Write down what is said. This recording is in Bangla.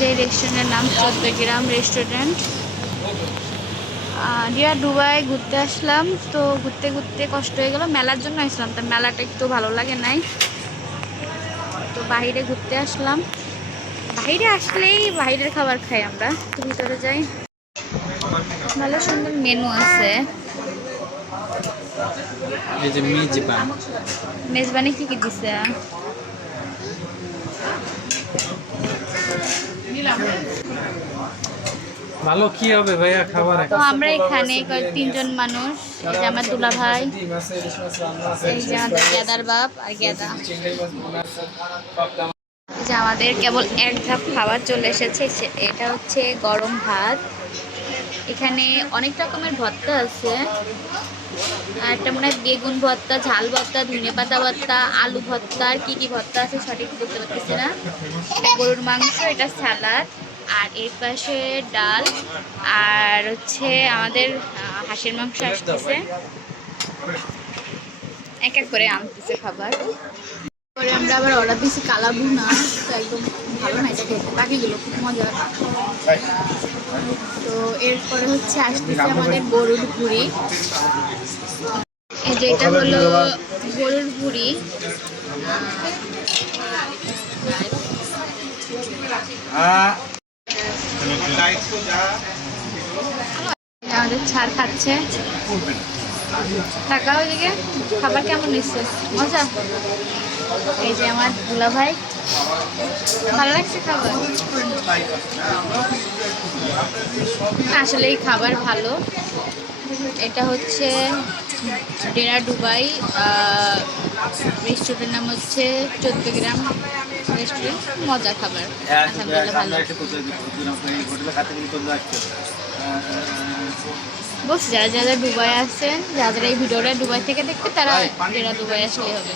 যে রেস্টুরেন্টের নাম চোদ্দগ্রাম রেস্টুরেন্ট ডিয়া দুবাই ঘুরতে আসলাম। তো ঘুরতে ঘুরতে কষ্ট হয়ে গেল মেলার জন্য আসলাম। তো মেলাটা একটু ভালো লাগে নাই। তো বাইরে ঘুরতে আসলাম। বাইরে আসলেই বাইরের খাবার খাই আমরা। তো ভিতরে যাই। ভালো সুন্দর মেনু আছে। এই যে মিজবান। মেজবানি কি কি দিছে? ভালো কি হবে ভাইয়া খাবার তো আমরা এখানে তিনজন মানুষ। এই যে আমার দুলা ভাই, এই যে আমাদের গেদার বাপ আর এই যে আমাদের কেবল এক ধাপ খাবার চলে এসেছে এটা হচ্ছে গরম ভাত। এখানে অনেক রকমের ভর্তা আছে। আর একটা মনে হয় বেগুন ভর্তা, ঝাল ভর্তা, ধনে পাতা ভর্তা, আলু ভর্তা, আর কি কি ভর্তা আছে সঠিক বলতে পারতেছি না। গরুর মাংস, এটা সালাদ। আর এর পাশে ডাল আর হচ্ছে আমাদের হাঁসের মাংস আসতেছে। এক এক করে আনতেছে খাবার। পরে আমরা আবার অর্ডার দিয়েছি কালা ভুনা তো একদম ভালো না এটা খেতে। বাকিগুলো খুব মজা। তো এরপরে হচ্ছে আসতেছে আমাদের গরুর ভুড়ি। এই যে এটা হলো গরুর ভুড়ি। আমাদের ছাড় খাচ্ছে। টাকা ওইদিকে, খাবার কেমন নিচ্ছে মজা? এই যে আমার দুলা ভাই ভালো লাগছে খাবার? আসলে এই খাবার ভালো। এটা হচ্ছে ডেরা দুবাই রেস্টুরেন্টের নাম হচ্ছে চোদ্দ গ্রাম। রেস্টুরেন্ট মজা খাবার। আলহামদুলিল্লাহ বলছি যারা যারা দুবাই আসছেন যারা যারা এই ভিডিওটা দুবাই থেকে দেখবে তারা যারা দুবাই আসলে হবে।